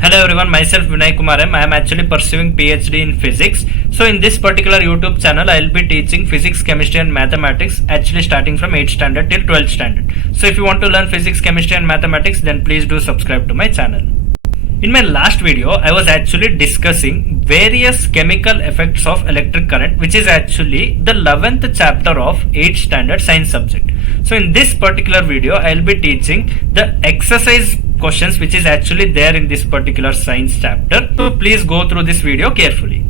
Hello everyone, myself Vinay Kumar M. I am actually pursuing PhD in physics. So in this particular YouTube channel, I will be teaching physics, chemistry and mathematics actually starting from 8th standard till 12th standard. So if you want to learn physics, chemistry and mathematics, then please do subscribe to my channel. In my last video, I was actually discussing various chemical effects of electric current, which is actually the 11th chapter of 8th standard science subject. So in this particular video, I will be teaching the exercise questions which is actually there in this particular science chapter. So please go through this video carefully.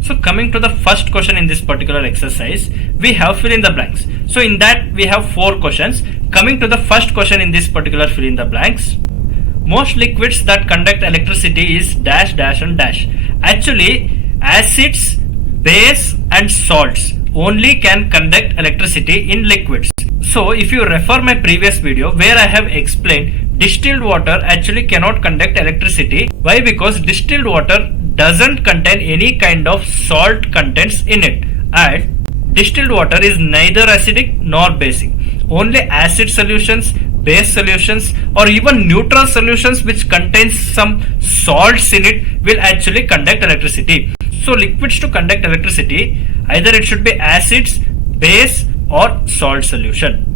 So coming to the first question in this particular exercise, we have fill in the blanks. So in that we have 4 questions. Coming to the first question in this particular fill in the blanks. Most liquids that conduct electricity is dash dash and dash. Actually, acids, base and salts only can conduct electricity in liquids. So if you refer my previous video where I have explained distilled water actually cannot conduct electricity. Why? Because distilled water doesn't contain any kind of salt contents in it, and distilled water is neither acidic nor basic. Only acid solutions, base solutions or even neutral solutions which contains some salts in it will actually conduct electricity. So liquids to conduct electricity, either it should be acids, base or salt solution.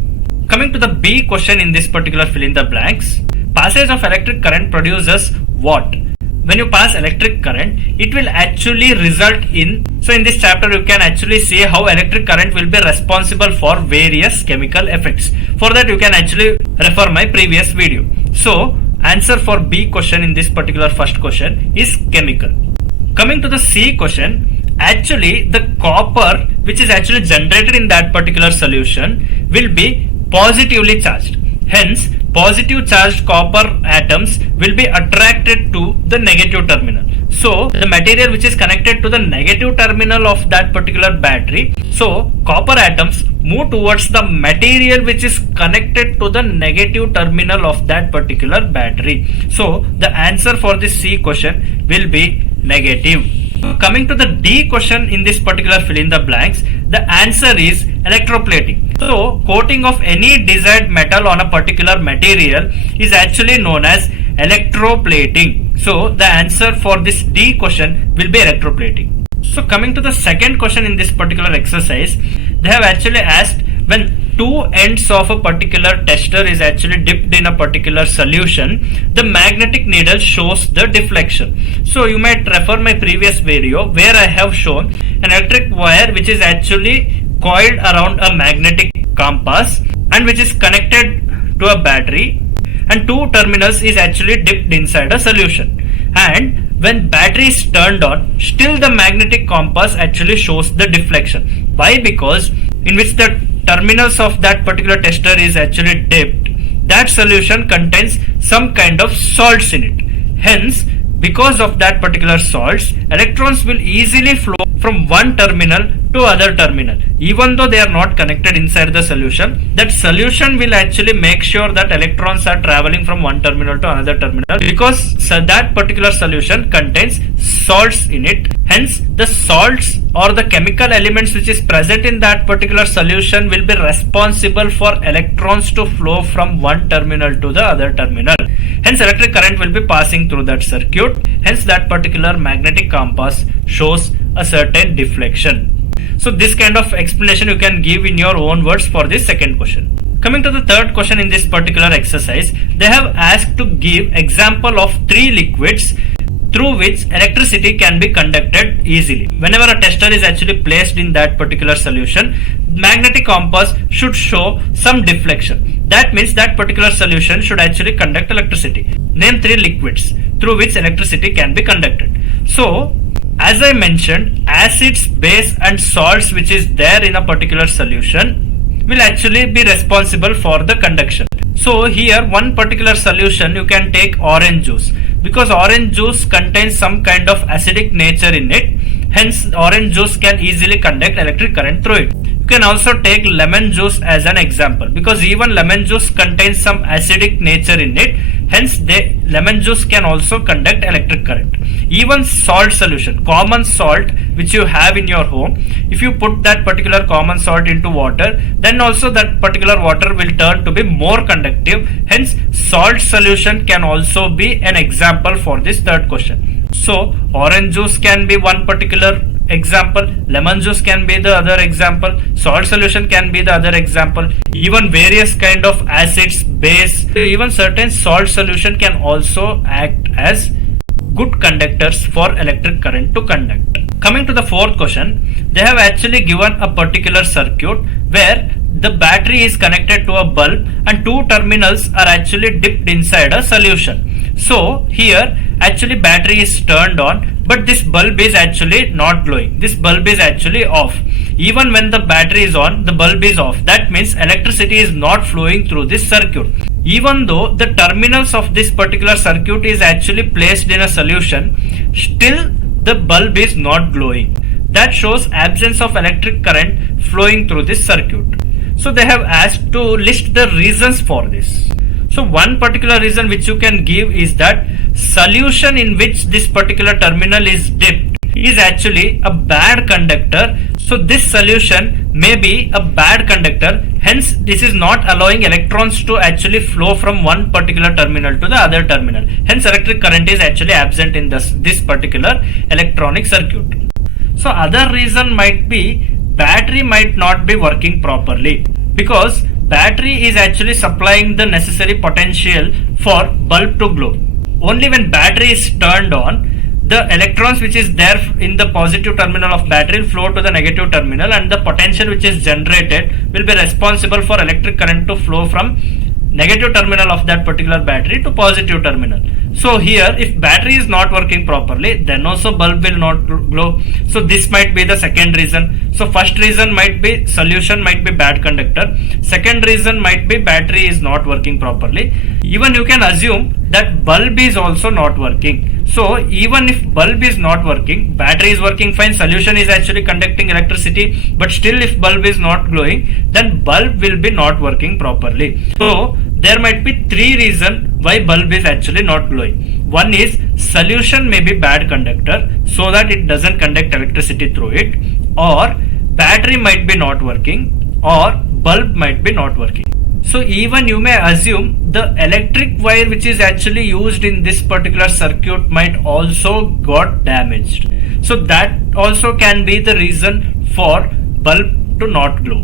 Coming to the B question in this particular fill in the blanks, passage of electric current produces what? When you pass electric current, it will actually result in, so in this chapter you can actually see how electric current will be responsible for various chemical effects. For that you can actually refer my previous video. So answer for B question in this particular first question is chemical. Coming to the C question, actually the copper which is actually generated in that particular solution will be positively charged. Hence, positive charged copper atoms will be attracted to the negative terminal. So, the material which is connected to the negative terminal of that particular battery, so copper atoms move towards the material which is connected to the negative terminal of that particular battery. So, the answer for this C question will be negative. Coming to the D question in this particular fill in the blanks, the answer is electroplating. So coating of any desired metal on a particular material is actually known as electroplating. So the answer for this D question will be electroplating. So coming to the second question in this particular exercise, they have actually asked when two ends of a particular tester is actually dipped in a particular solution, the magnetic needle shows the deflection. So you might refer my previous video where I have shown an electric wire which is actually coiled around a magnetic compass and which is connected to a battery, and two terminals is actually dipped inside a solution, and when battery is turned on, still the magnetic compass actually shows the deflection. Why? Because in which the terminals of that particular tester is actually dipped, that solution contains some kind of salts in it. Hence, because of that particular salts, electrons will easily flow from one terminal to other terminal. Even though they are not connected inside the solution, that solution will actually make sure that electrons are traveling from one terminal to another terminal because that particular solution contains salts in it. Hence, the salts or the chemical elements which is present in that particular solution will be responsible for electrons to flow from one terminal to the other terminal. Hence, electric current will be passing through that circuit. Hence, that particular magnetic compass shows a certain deflection. So this kind of explanation you can give in your own words for this second question. Coming to the third question in this particular exercise, they have asked to give example of 3 liquids through which electricity can be conducted easily. Whenever a tester is actually placed in that particular solution, magnetic compass should show some deflection. That means that particular solution should actually conduct electricity. Name 3 liquids through which electricity can be conducted. So, as I mentioned, acids, base and salts which is there in a particular solution will actually be responsible for the conduction. So here one particular solution you can take orange juice, because orange juice contains some kind of acidic nature in it. Hence orange juice can easily conduct electric current through it. You can also take lemon juice as an example, because even lemon juice contains some acidic nature in it. Hence, lemon juice can also conduct electric current. Even salt solution, common salt which you have in your home, if you put that particular common salt into water, then also that particular water will turn to be more conductive. Hence, salt solution can also be an example for this third question. So, orange juice can be one particular example, lemon juice can be the other example, salt solution can be the other example. Even various kind of acids, base, even certain salt solution can also act as good conductors for electric current to conduct. Coming to the fourth question, they have actually given a particular circuit where the battery is connected to a bulb and two terminals are actually dipped inside a solution. So here actually battery is turned on, but this bulb is actually not glowing. This bulb is actually off. Even when the battery is on, the bulb is off. That means electricity is not flowing through this circuit. Even though the terminals of this particular circuit is actually placed in a solution, still the bulb is not glowing. That shows absence of electric current flowing through this circuit. So they have asked to list the reasons for this. So one particular reason which you can give is that solution in which this particular terminal is dipped is actually a bad conductor. So this solution may be a bad conductor, hence this is not allowing electrons to actually flow from one particular terminal to the other terminal. Hence electric current is actually absent in this particular electronic circuit. So other reason might be battery might not be working properly, because battery is actually supplying the necessary potential for bulb to glow. Only when battery is turned on, the electrons which is there in the positive terminal of battery will flow to the negative terminal, and the potential which is generated will be responsible for electric current to flow from negative terminal of that particular battery to positive terminal. So here if battery is not working properly, then also bulb will not glow. So this might be the second reason. So first reason might be solution might be bad conductor. Second reason might be battery is not working properly. Even you can assume that bulb is also not working. So even if bulb is not working, battery is working fine, solution is actually conducting electricity, but still if bulb is not glowing, then bulb will be not working properly. So there might be three reasons why bulb is actually not glowing. One is solution may be bad conductor, so that it doesn't conduct electricity through it, or battery might be not working, or bulb might be not working. So even you may assume the electric wire which is actually used in this particular circuit might also got damaged. So that also can be the reason for bulb to not glow.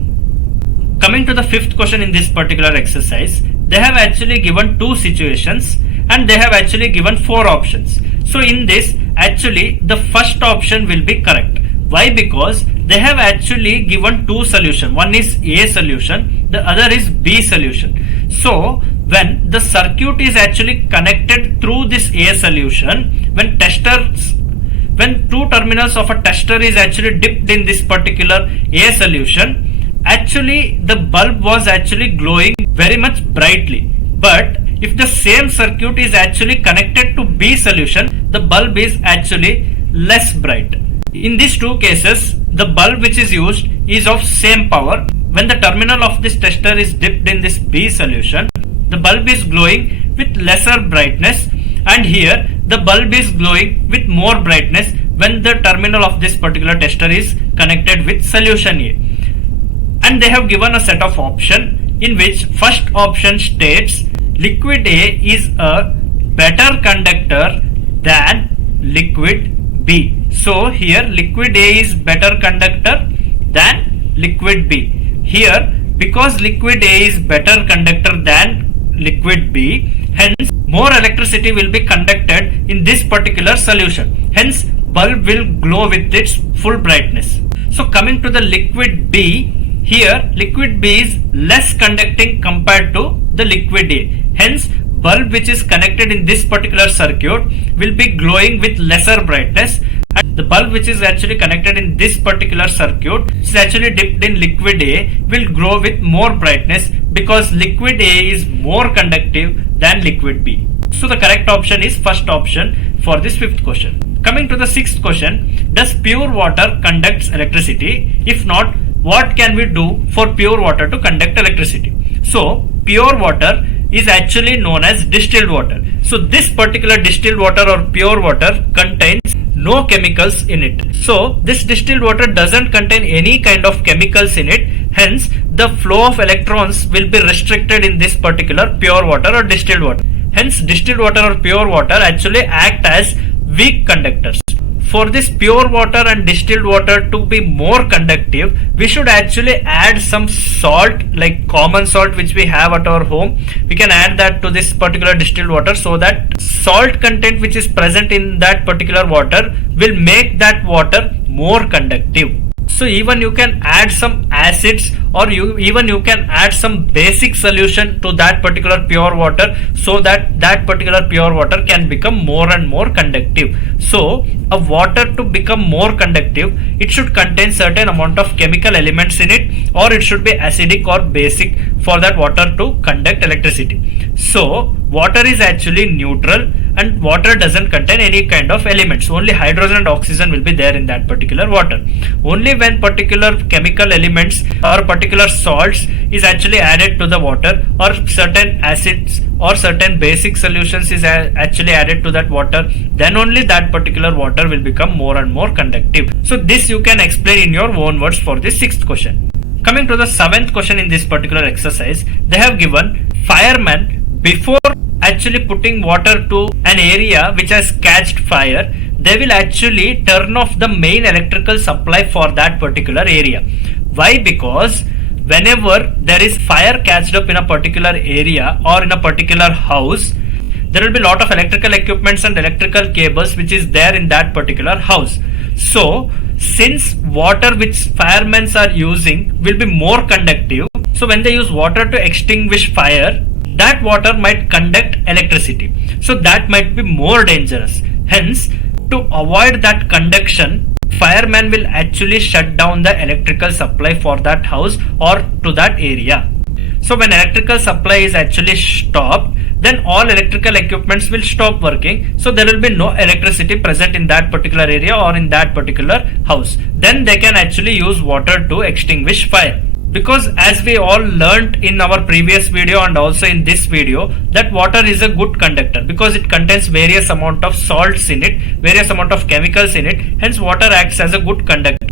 Coming to the fifth question in this particular exercise, they have actually given two situations and they have actually given four options. So in this, actually the first option will be correct. Why? Because they have actually given two solutions. One is A solution, the other is B solution. So when the circuit is actually connected through this A solution, when two terminals of a tester is actually dipped in this particular A solution, actually the bulb was actually glowing very much brightly. But if the same circuit is actually connected to B solution, the bulb is actually less bright. In these two cases, the bulb which is used is of same power. When the terminal of this tester is dipped in this B solution, the bulb is glowing with lesser brightness, and here the bulb is glowing with more brightness when the terminal of this particular tester is connected with solution A. And they have given a set of options in which first option states liquid A is a better conductor than liquid B. So here liquid A is better conductor than liquid B. Here because liquid A is better conductor than liquid B, hence more electricity will be conducted in this particular solution. Hence bulb will glow with its full brightness. So coming to the liquid B, here liquid B is less conducting compared to the liquid A. Hence bulb which is connected in this particular circuit will be glowing with lesser brightness, and the bulb which is actually connected in this particular circuit is actually dipped in liquid A will glow with more brightness because liquid A is more conductive than liquid B. So the correct option is first option for this fifth question. Coming to the sixth question, does pure water conducts electricity? If not, what can we do for pure water to conduct electricity? So pure water is actually known as distilled water. So this particular distilled water or pure water contains no chemicals in it. So this distilled water doesn't contain any kind of chemicals in it. Hence the flow of electrons will be restricted in this particular pure water or distilled water. Hence distilled water or pure water actually act as weak conductors. For this pure water and distilled water to be more conductive, we should actually add some salt, like common salt which we have at our home. We can add that to this particular distilled water, so that salt content which is present in that particular water will make that water more conductive. So even you can add some acids, or you can add some basic solution to that particular pure water, so that that particular pure water can become more and more conductive. So a water to become more conductive, it should contain certain amount of chemical elements in it, or it should be acidic or basic for that water to conduct electricity. So water is actually neutral, and water doesn't contain any kind of elements. Only hydrogen and oxygen will be there in that particular water. Only when particular chemical elements or particular salts is actually added to the water, or certain acids or certain basic solutions is actually added to that water, then only that particular water will become more and more conductive. So this you can explain in your own words for this 6th question. Coming to the 7th question in this particular exercise, they have given firemen, before actually putting water to an area which has catched fire, they will actually turn off the main electrical supply for that particular area. Why? Because whenever there is fire catched up in a particular area or in a particular house, there will be a lot of electrical equipments and electrical cables which is there in that particular house. So since water which firemen are using will be more conductive, so when they use water to extinguish fire, that water might conduct electricity. So that might be more dangerous. Hence, to avoid that conduction, firemen will actually shut down the electrical supply for that house or to that area. So when electrical supply is actually stopped, then all electrical equipments will stop working. So there will be no electricity present in that particular area or in that particular house. Then they can actually use water to extinguish fire. Because as we all learnt in our previous video and also in this video, that water is a good conductor because it contains various amount of salts in it, various amount of chemicals in it. Hence water acts as a good conductor.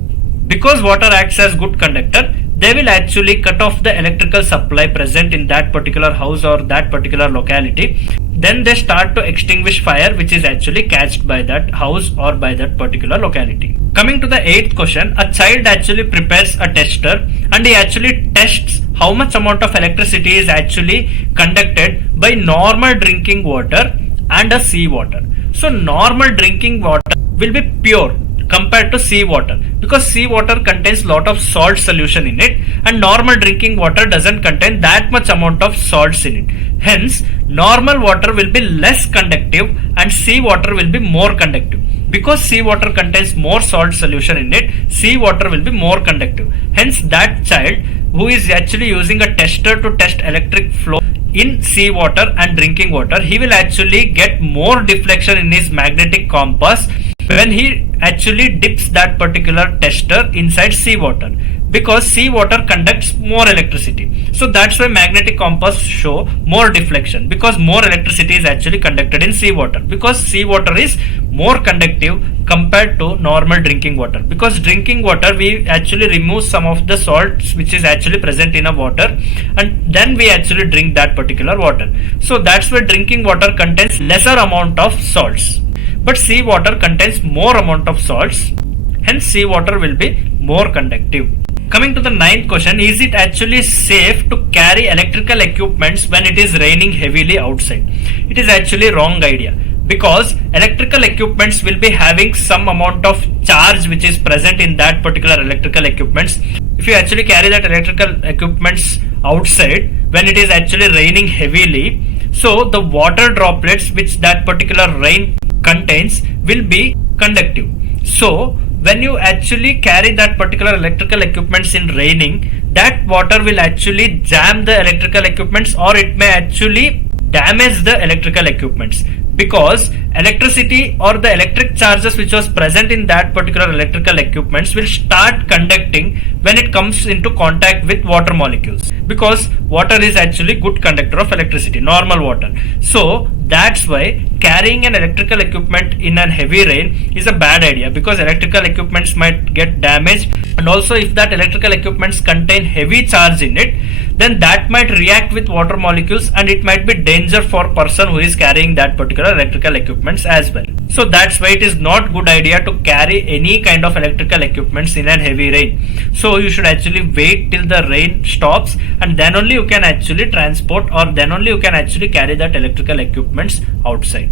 Because water acts as good conductor, they will actually cut off the electrical supply present in that particular house or that particular locality. Then they start to extinguish fire which is actually catched by that house or by that particular locality. Coming to the 8th question, a child actually prepares a tester and he actually tests how much amount of electricity is actually conducted by normal drinking water and a sea water. So normal drinking water will be pure compared to sea water, because sea water contains lot of salt solution in it and normal drinking water doesn't contain that much amount of salts in it. Hence normal water will be less conductive and sea water will be more conductive. Because sea water contains more salt solution in it, sea water will be more conductive. Hence that child who is actually using a tester to test electric flow in sea water and drinking water, he will actually get more deflection in his magnetic compass when he actually dips that particular tester inside sea water, because sea water conducts more electricity. So that's why magnetic compass show more deflection, because more electricity is actually conducted in sea water, because sea water is more conductive compared to normal drinking water. Because drinking water, we actually remove some of the salts which is actually present in a water and then we actually drink that particular water. So that's why drinking water contains lesser amount of salts, but sea water contains more amount of salts. Hence sea water will be more conductive. Coming to the 9th question, is it actually safe to carry electrical equipments when it is raining heavily outside? It is actually wrong idea, because electrical equipments will be having some amount of charge which is present in that particular electrical equipments. If you actually carry that electrical equipments outside when it is actually raining heavily, so the water droplets which that particular rain contains will be conductive. So when you actually carry that particular electrical equipments in raining, that water will actually jam the electrical equipments or it may actually damage the electrical equipments, because electricity or the electric charges which was present in that particular electrical equipments will start conducting when it comes into contact with water molecules, because water is actually good conductor of electricity, normal water. So that's why carrying an electrical equipment in a heavy rain is a bad idea, because electrical equipments might get damaged, and also if that electrical equipments contain heavy charge in it, then that might react with water molecules and it might be danger for person who is carrying that particular electrical equipments as well. So that's why it is not good idea to carry any kind of electrical equipments in a heavy rain. So you should actually wait till the rain stops, and then only you can actually transport, or then only you can actually carry that electrical equipments outside.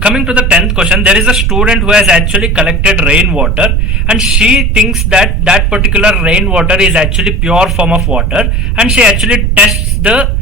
Coming to the 10th question, there is a student who has actually collected rainwater, and she thinks that that particular rainwater is actually pure form of water, and she actually tests the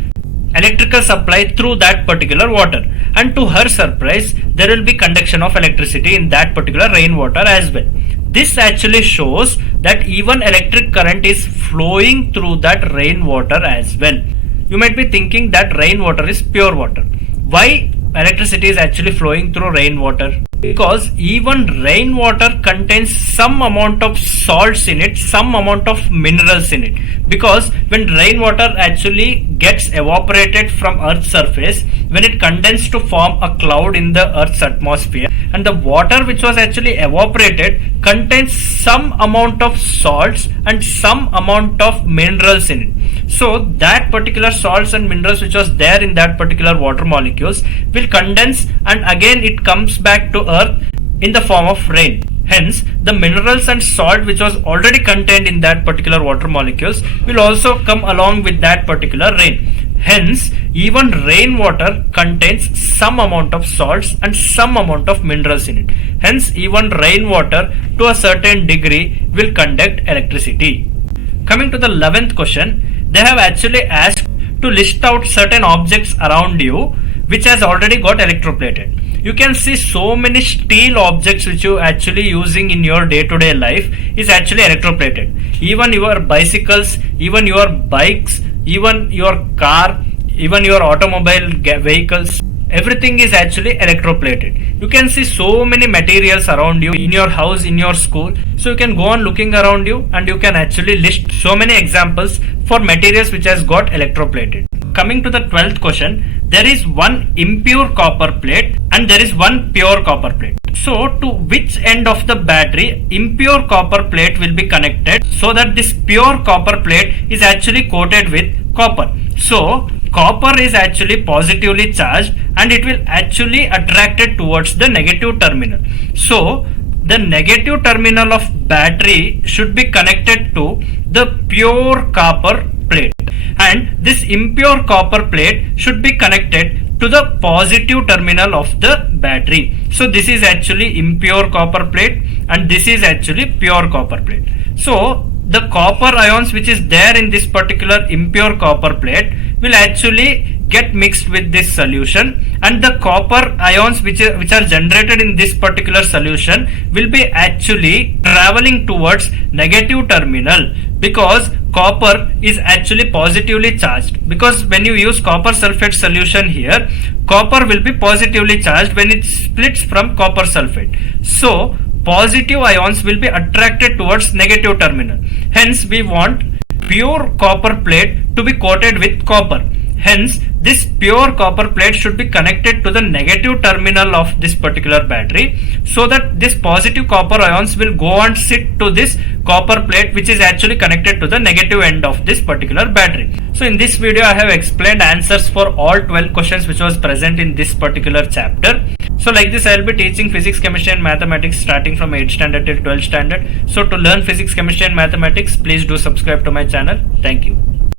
electrical supply through that particular water, and to her surprise there will be conduction of electricity in that particular rainwater as well. This actually shows that even electric current is flowing through that rainwater as well. You might be thinking that rainwater is pure water. Why electricity is actually flowing through rainwater? Because even rainwater contains some amount of salts in it, some amount of minerals in it. Because when rainwater actually gets evaporated from Earth's surface, when it condenses to form a cloud in the Earth's atmosphere, and the water which was actually evaporated contains some amount of salts and some amount of minerals in it. So that particular salts and minerals which was there in that particular water molecules will condense, and again it comes back to Earth in the form of rain. Hence, the minerals and salt which was already contained in that particular water molecules will also come along with that particular rain. Hence, even rainwater contains some amount of salts and some amount of minerals in it. Hence, even rainwater to a certain degree will conduct electricity. Coming to the 11th question, they have actually asked to list out certain objects around you which has already got electroplated. You can see so many steel objects which you actually using in your day-to-day life is actually electroplated. Even your bicycles, even your bikes, even your car, even your automobile vehicles, everything is actually electroplated. You can see so many materials around you in your house, in your school. So you can go on looking around you and you can actually list so many examples for materials which has got electroplated. Coming to the 12th question, there is one impure copper plate and there is one pure copper plate. So to which end of the battery impure copper plate will be connected so that this pure copper plate is actually coated with copper. So copper is actually positively charged and it will actually attracted towards the negative terminal. So the negative terminal of battery should be connected to the pure copper plate, and this impure copper plate should be connected to the positive terminal of the battery. So this is actually impure copper plate and this is actually pure copper plate. So the copper ions which is there in this particular impure copper plate will actually get mixed with this solution, and the copper ions which are generated in this particular solution will be actually traveling towards negative terminal, because copper is actually positively charged. Because when you use copper sulfate solution here, copper will be positively charged when it splits from copper sulfate. So positive ions will be attracted towards negative terminal. Hence we want pure copper plate to be coated with copper. Hence this pure copper plate should be connected to the negative terminal of this particular battery, so that this positive copper ions will go and sit to this copper plate which is actually connected to the negative end of this particular battery. So in this video I have explained answers for all 12 questions which was present in this particular chapter. So like this I will be teaching physics, chemistry and mathematics starting from 8th standard till 12th standard. So to learn physics, chemistry and mathematics, please do subscribe to my channel. Thank you.